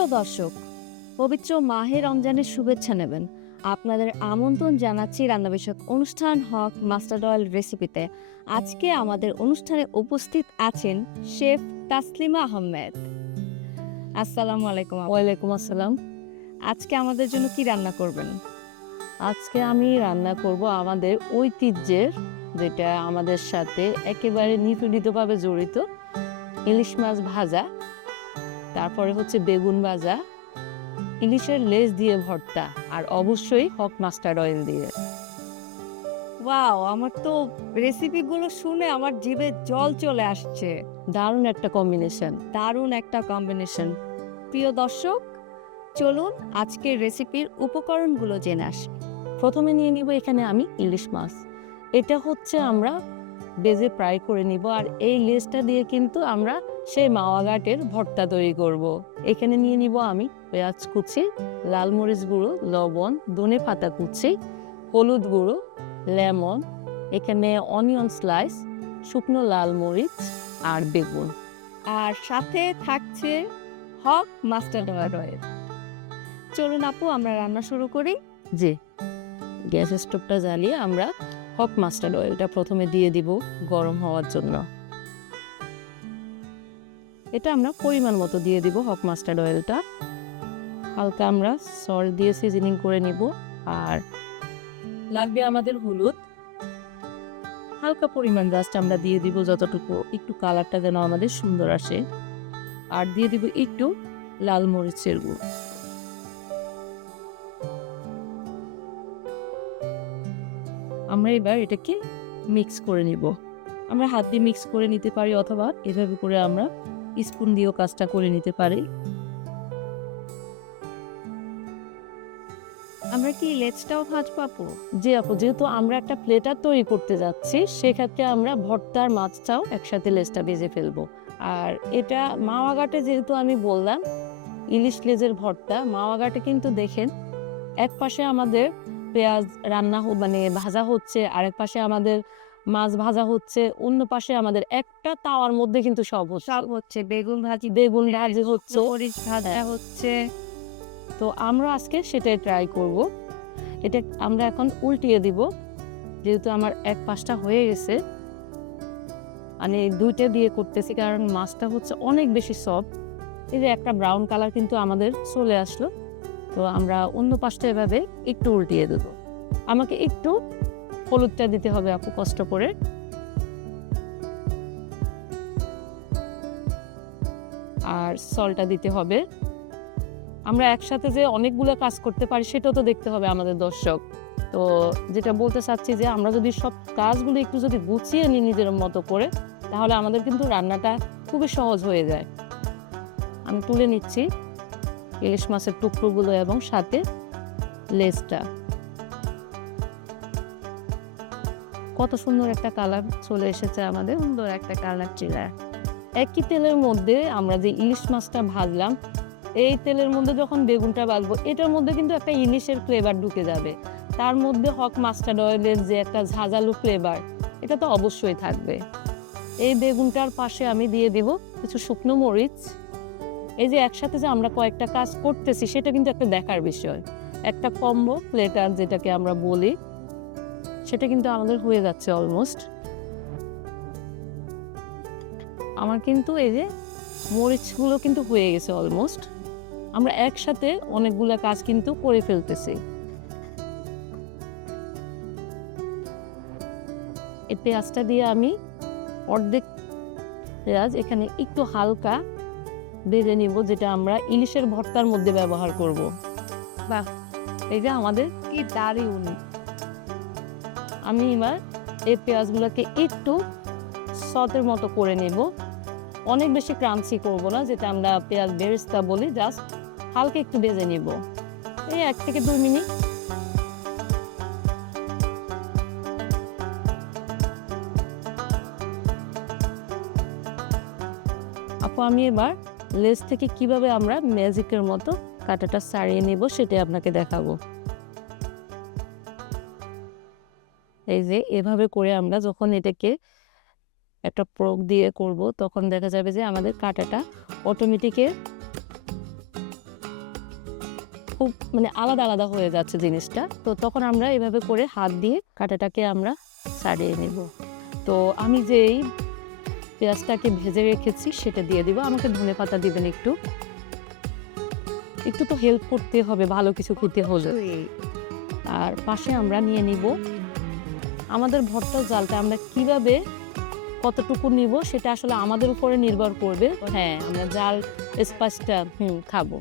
প্রিয় দর্শক, পবিত্র মাহে রমজানের শুভেচ্ছা নেবেন। আপনাদের আমন্ত্রণ জানাচ্ছি রান্না বিষয়ক অনুষ্ঠান হক মাস্টার্ড অয়েল রেসিপিতে। আজকে আমাদের অনুষ্ঠানে উপস্থিত আছেন শেফ তাসলিমা আহমেদ। আসসালামু আলাইকুম। ওয়ালাইকুম আসসালাম। আজকে আমাদের জন্য কি রান্না করবেন? আজকে আমি রান্না করব আমাদের ঐতিহ্যের, যেটা আমাদের সাথে একেবারে নিপীড়িতভাবে জড়িত, ইলিশ মাছ ভাজা, তারপরে হচ্ছে বেগুন ভাজা, ইলিশের লেজ দিয়ে ভর্তা, আর অবশ্যই হক মাস্টার্ড অয়েল দিয়ে। ওয়াও, আমার তো রেসিপিগুলো শুনে আমার জিভে জল চলে আসছে। দারুণ একটা কম্বিনেশন। দারুণ একটা কম্বিনেশন। প্রিয় দর্শক, চলুন আজকের রেসিপির উপকরণগুলো জেনে আসি। প্রথমে নিয়ে নিব এখানে আমি ইলিশ মাছ। এটা হচ্ছে আমরা বেজে ফ্রাই করে নিব, আর এই লেজটা দিয়ে কিন্তু আমরা সেই মাওয়া ঘাটের ভর্তা তৈরি করব। এখানে নিয়ে নিব আমি পেঁয়াজ কুচি, লাল মরিচ গুঁড়ো, লবণ, ধনে পাতা কুচি, হলুদ গুঁড়ো, লেমন, এখানে অনিয়ন স্লাইস, শুকনো লাল মরিচ আর বেগুন। আর সাথে থাকছে হক মাস্টার্ড অয়েল। চলুন আপু, আমরা রান্না শুরু করি। যে গ্যাস স্টোভটা জ্বালিয়ে আমরা হক মাস্টার্ড অয়েলটা প্রথমে দিয়ে দিব গরম হওয়ার জন্য। এটা আমরা পরিমাণ মতো দিয়ে দিব হক মাস্টার্ড অয়েলটা। হালকা আমরা সল্ট দিয়ে সিজনিং করে নিব, আর লাগবে আমাদের হলুদ হালকা পরিমাণ, জাস্ট আমরা দিয়ে দিব যতটুকু, একটু কালারটা যেন আমাদের সুন্দর আসে। আর দিয়ে দিব একটু লাল মরিচের গুঁড়ো। আমরা এবার এটাকে মিক্স করে নিব। আমরা হাত দিয়ে মিক্স করে নিতে পারি, অথবা এভাবে করে আমরা স্পুন দিয়েও কাজটা করে নিতে পারি। আমরা কি লেজটাও ভাজবো আপু? যে আপু, যেহেতু আমরা একটা প্লেটার তৈরি করতে যাচ্ছি, সেক্ষেত্রে আমরা ভর্তার মাছটাও একসাথে লেজটা ভেজে ফেলবো। আর এটা মাওয়া ঘাটে, যেহেতু আমি বললাম ইলিশ লেজের ভর্তা, মাওয়া ঘাটে কিন্তু দেখেন এক পাশে আমাদের পেঁয়াজ রান্না মানে ভাজা হচ্ছে, আরেক পাশে আমাদের মাছ ভাজা হচ্ছে, অন্য পাশে আমাদের একটা তাওয়ার মধ্যে কিন্তু সব হচ্ছে বেগুন ভাজি হচ্ছে। মরিচ ভাজা হচ্ছে। তো আমরা আজকে সেটাই ট্রাই করব। এটা আমরা এখন উল্টিয়ে দিব, যেহেতু আমার এক পাশটা হয়ে গেছে। মানে দুইটা দিয়ে করতেছি, কারণ মাছটা হচ্ছে অনেক বেশি সফট। এই যে একটা ব্রাউন কালার কিন্তু আমাদের চলে আসলো। তো আমরা অন্য পাশটা এভাবে একটু উল্টিয়ে দেব। আমাকে একটু হলুদটা দিতে হবে আপু, কষ্ট করে। আর সল্টটা দিতে হবে। আমরা একসাথে যে অনেকগুলো কাজ করতে পারি সেটাও তো দেখতে হবে আমাদের দর্শক। তো যেটা বলতে চাচ্ছি, যে আমরা যদি সব কাজগুলো একটু যদি গুছিয়ে নিই নিজের মতো করে, তাহলে আমাদের কিন্তু রান্নাটা খুবই সহজ হয়ে যায়। আমি তুলে নিচ্ছি ইলিশ মাছের টুকরোগুলো এবং সাথে লেজটা। কত সুন্দর একটা কালার চলে এসেছে আমাদের, সুন্দর একটা কালার চিলা। একই তেলের মধ্যে আমরা যে ইলিশ মাছটা ভাজলাম, এই তেলের মধ্যে যখন বেগুনটা ভাজবো, এটার মধ্যে কিন্তু একটা ইলিশের ফ্লেভার ঢুকে যাবে। তার মধ্যে হক মাস্টার্ড অয়েলের যে একটা ঝাঁঝালো ফ্লেভার, এটা তো অবশ্যই থাকবে। এই বেগুনটার পাশে আমি দিয়ে দিব কিছু শুকনো মরিচ। এই যে একসাথে যে আমরা কয়েকটা কাজ করতেছি, সেটা কিন্তু একটা দেখার বিষয়। একটা কম্বো প্লেটার যেটাকে আমরা বলি, সেটা কিন্তু আমাদের হয়ে যাচ্ছে অলমোস্ট। আমার কিন্তু এই যে মরিচগুলো কিন্তু হয়ে গেছে অলমোস্ট। আমরা একসাথে অনেকগুলো কাজ কিন্তু করে ফেলতেছি। এই পেঁয়াজটা দিয়ে আমি অর্ধেক পেঁয়াজ এখানে একটু হালকা ভেজে নিব, যেটা আমরা ইলিশের ভর্তার মধ্যে ব্যবহার করব। বাহ, এই যে আমাদের কি দারুণ। আমি এবার এই পেঁয়াজগুলোকে একটু সতের মতো করে নেব। অনেক বেশি ক্রাঞ্চি করব না, যেটা আমরা পেঁয়াজ বেরেস্তা বলি, জাস্ট হালকা একটু ভেজে নেব, এই 1 থেকে 2 মিনিট। আপু, আমি এবার লেজ থেকে কিভাবে আমরা ম্যাজিকের মতো কাঁটাটা ছাড়িয়ে নেব সেটাই আপনাকে দেখাবো। এই যে এভাবে করে আমরা যখন এটাকে একটা প্রোগ দিয়ে করব, তখন দেখা যাবে যে আমাদের কাঁটাটা অটোমেটিকে খুব মানে আলাদা আলাদা হয়ে যাচ্ছে জিনিসটা। তো তখন আমরা এভাবে করে হাত দিয়ে কাঁটাটাকে আমরা ছাড়িয়ে নেব। তো আমি যেই পেঁয়াজটাকে ভেজে রেখেছি সেটা দিয়ে দিব। আমাকে ধনেপাতা দিবেন একটু। একটু তো হেল্প করতে হবে ভালো কিছু খেতে হলে। আর পাশে আমরা নিয়ে নিব আমাদের ভর্তার জালটা আমরা কিভাবে কতটুকু নিব সেটা আসলে আমাদের উপরে নির্ভর করবে। হ্যাঁ, আমরা জাল স্পাইসটা খাবো।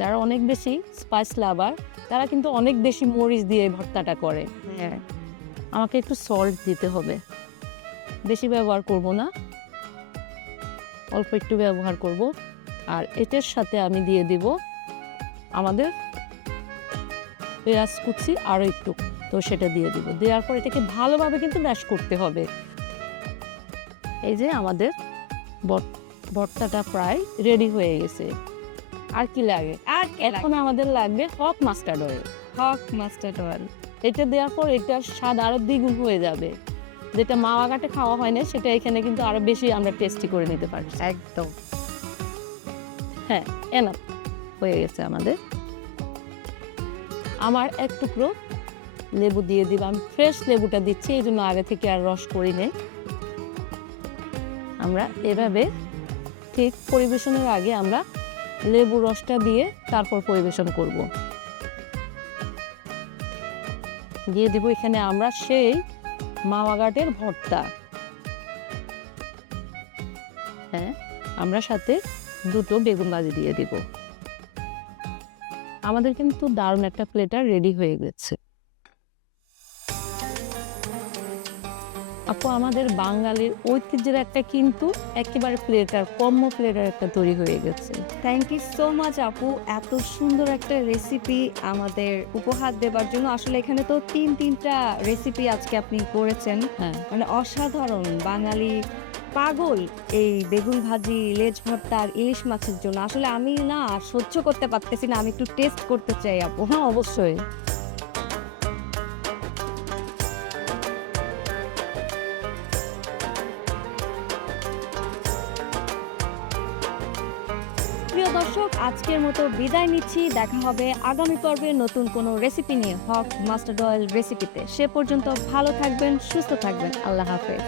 যারা অনেক বেশি স্পাইস লাভার তারা কিন্তু অনেক বেশি মরিচ দিয়ে এই ভর্তাটা করে। হ্যাঁ, আমাকে একটু সল্ট দিতে হবে, বেশি ব্যবহার করব না, অল্প একটু ব্যবহার করব। আর এটার সাথে আমি দিয়ে দিব আমাদের পেঁয়াজ কুচি আরও একটু, তো সেটা দিয়ে দিব। দেওয়ার পর এটাকে ভালোভাবে কিন্তু ম্যাশ করতে হবে। এই যে আমাদের ভর্তাটা প্রায় রেডি হয়ে গেছে। আর কি লাগে? আর এখন আমাদের লাগবে হক মাস্টার্ড অয়েল। হক মাস্টার্ড অয়েল। এটা দেওয়ার পর এটার স্বাদ আরো দ্বিগুণ হয়ে যাবে। যেটা মাওয়া ঘাটে খাওয়া হয় না সেটা এখানে কিন্তু আরো বেশি আমরা টেস্টি করে নিতে পারি। একদম। হ্যাঁ, এনাফ হয়ে গেছে আমাদের। আমার এক টুকরো লেবু দিয়ে দিব। আমি ফ্রেশ লেবুটা দিচ্ছি, এই জন্য আগে থেকে আর রস করি নেই। আমরা এভাবে ঠিক পরিবেশনের আগে আমরা লেবু রসটা দিয়ে তারপর পরিবেশন করব। দিয়ে দিব এখানে আমরা সেই মাওয়া ঘাটের ভর্তা। হ্যাঁ, আমরা সাথে দুটো বেগুন ভাজি দিয়ে দিব। আমাদের কিন্তু দারুণ একটা প্লেটার রেডি হয়ে গেছে। আপু, আমাদের বাঙালির ঐতিহ্যের একটা কিন্তু একেবারে প্লেটার, কম্বো প্লেটার একটা তৈরি হয়ে গেছে। থ্যাংক ইউ সো মাচ আপু, এত সুন্দর একটা রেসিপি আমাদের উপহার দেবার জন্য। আসলে এখানে তো তিনটা রেসিপি আজকে আপনি করেছেন, হ্যাঁ, মানে অসাধারণ। বাঙালি পাগল এই বেগুন ভাজি, লেজ ভর্তা আর ইলিশ মাছের জন্য। আসলে আমি না সহ্য করতে পারতেছি না, আমি একটু টেস্ট করতে চাই আপু। হ্যাঁ অবশ্যই। প্রিয় দর্শক, আজকের মতো বিদায় নিচ্ছি। দেখা হবে আগামী পর্বে নতুন কোনো রেসিপি নিয়ে, হক মাস্টার্ড অয়েল রেসিপিতে। সে পর্যন্ত ভালো থাকবেন, সুস্থ থাকবেন। আল্লাহ হাফেজ।